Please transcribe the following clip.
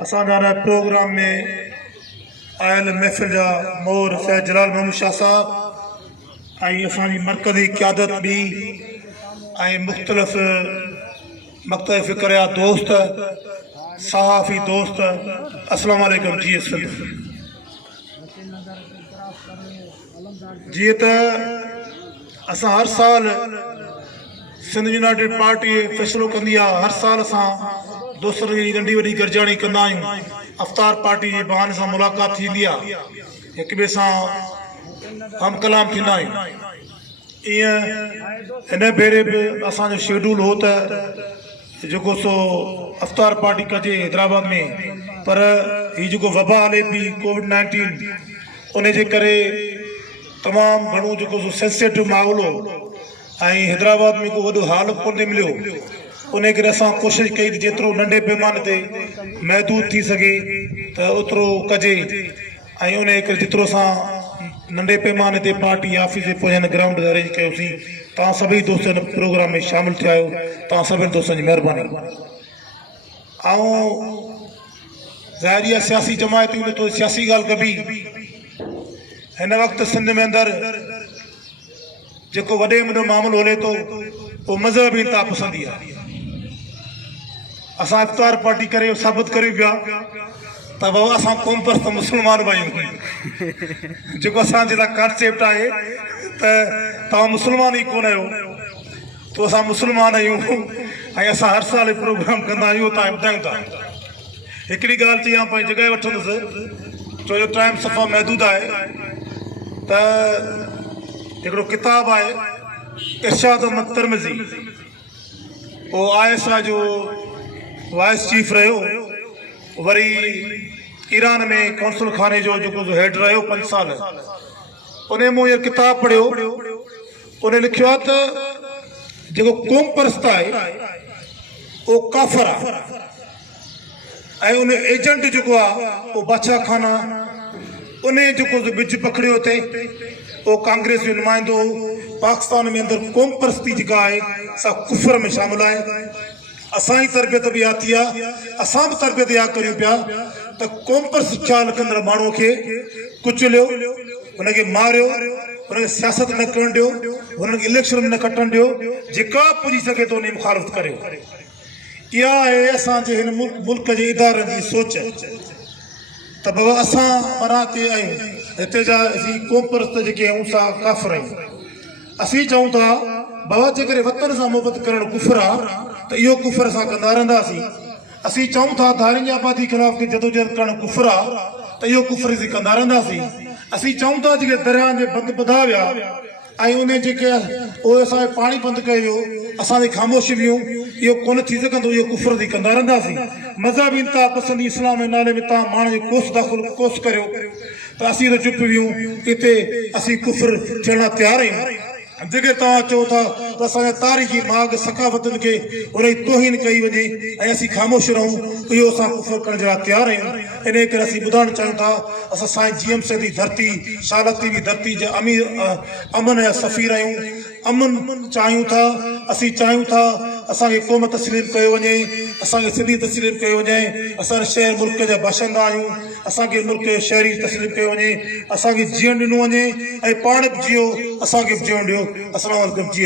असांजा प्रोग्राम में आयल महफ़िल जा मोर सैद जलाल महमूद शाह साहब ऐं असांजी मरकज़ी क़यादत बि ऐं मुख़्तलिफ़ मक्तब फ़िक्र जा दोस्त सहाफ़ी दोस्त अस्सलामु अलैकुम जी। जीअं त असां हर साल सिंध यूनाइटेड पार्टी फ़ैसिलो कंदी आहे, हर साल असां दोस्तनि जी नंढी वॾी गॾिजाणी कंदा आहियूं। افطار पार्टी जे बहाने सां मुलाक़ात थींदी आहे, हिक ॿिए सां हम कलाम थींदा आहियूं। ईअं हिन भेरे बि असांजो शेड्यूल हो त जेको सो افطار पार्टी कजे हैदराबाद में, पर हीउ जेको वबा हले थी कोविड-19 उन जे करे तमामु घणो जेको सो सेंसिटिव माहौल हो ऐं हैदराबाद में को वॾो हाल कोन्हे मिलियो। उन करे असां कोशिशि कई त जेतिरो नंढे पैमाने ते महदूद थी सघे त ओतिरो कजे ऐं उन करे जेतिरो असां नंढे पैमाने ते पार्टी ऑफिस जे पोइ हिन ग्राउंड अरेंज कयोसीं। तव्हां सभई दोस्त हिन प्रोग्राम में शामिलु थिया आहियो, तव्हां सभिनी दोस्तनि जी महिरबानी। ऐं ज़ाहिरी आहे सियासी जमायतूं में तो सियासी ॻाल्हि कबी। हिन वक़्तु सिंध में अंदरि जेको वॾे में वॾो मामलो हले थो उहो मज़हबी इंतिहा पसंदी आहे। असां افطار पार्टी करे साबित करियूं पिया त बाबा असां क़ौम परस्त मुस्लमान आहियूं। जेको असांजे लाइ कॉन्सेप्ट आहे त तव्हां मुस्लमान ई कोन आहियो, त असां मुस्लमान आहियूं ऐं असां हर साल प्रोग्राम कंदा आहियूं, तव्हां ॿुधायूं था। हिकिड़ी ॻाल्हि चई पंहिंजी जॻहि वठंदुसि, छो जो टाइम सफ़ा महदूद आहे। त हिकिड़ो किताबु आहे इरशाद तिरमिज़ी, उहो ISI जो वाइस चीफ रहियो, वरी ईरान में कौंसल खाने जो जेको हेड रहियो 5 साल। उन मूं इहो किताबु पढ़ियो, उन लिखियो आहे त जेको क़ौम परस्त आहे उहो काफ़िर आहे ऐं उन एजेंट जेको आहे उहो बादशाह खाना उन जेको बिज पकड़ियो अथई उहो कांग्रेस जो नुमाइंदो पाकिस्तान में अंदरि क़ौम परस्ती जेका आहे सा कुफर में शामिल आहे। असां जी तरबियत बि इहा थी आहे, असां बि तरबियत इहा करियूं पिया त क़ौम परस्त ख़्यालु रखंदड़ माण्हूअ खे कुचलियो, हुनखे मारियो, हुनखे सियासत न करणु ॾियो, हुनखे इलेक्शन में न खटणु ॾियो, जेका पुॼी सघे थो उन जी मुखालफ़त करियो। इहा आहे असांजे हिन मुल्क जे इदारनि जी सोच त बाबा असां माना के आहियूं हिते जा असीं क़ौम परस्त जेके आहियूं सा काफ़िर आहियूं। असीं चऊं था बाबा जेकॾहिं वतन सां मोहबत करणु कुफर आहे त इहो कुफर असां कंदा रहंदासीं। असीं चऊं था धारियुनि जी आबादी ख़िलाफ़ जदोजहद करणु कुफर आहे त इहो कुफर असीं कंदा रहंदासीं। असीं चऊं था जेके दरियाहनि जे बंदि ॿधा विया ऐं उन जेके उहे असांखे पाणी बंदि कयो वियो, असांजी ख़ामोशी वियूं, इहो कोन थी सघंदो, इहो कुफर असीं कंदा रहंदासीं। मज़हबी इंतिहा पसंदी इस्लाम जे नाले में तव्हां माण्हू जो कोस करियो त असीं त चुप वियूं, हिते असीं कुफर थियण लाइ तयारु आहियूं। जेके तव्हां चओ था त असांजे तारीख़ी माग सकाफ़तुनि खे उन जी तोहीन कई वञे ऐं असीं ख़ामोश रहूं, इहो असां कुफर करण जे लाइ तयारु आहियूं। इन करे असीं ॿुधाइणु चाहियूं था असां साईं GMC जी धरती शालती जी धरती जे अमन जा सफ़ीर आहियूं, अमन चाहियूं था। असीं चाहियूं था असांखे क़ौम तस्लीम कयो वञे, असांखे सिंधी तस्लीम कयो वञे, असां शहर मुल्क जा बाशिंदा आहियूं, असांखे मुल्क जो शहरी तस्लीम कयो वञे, असांखे जीअण ॾिनो वञे ऐं पाण बि जियो, असांखे बि जीअण ॾियो। अस्सलामु अलैकुम जी।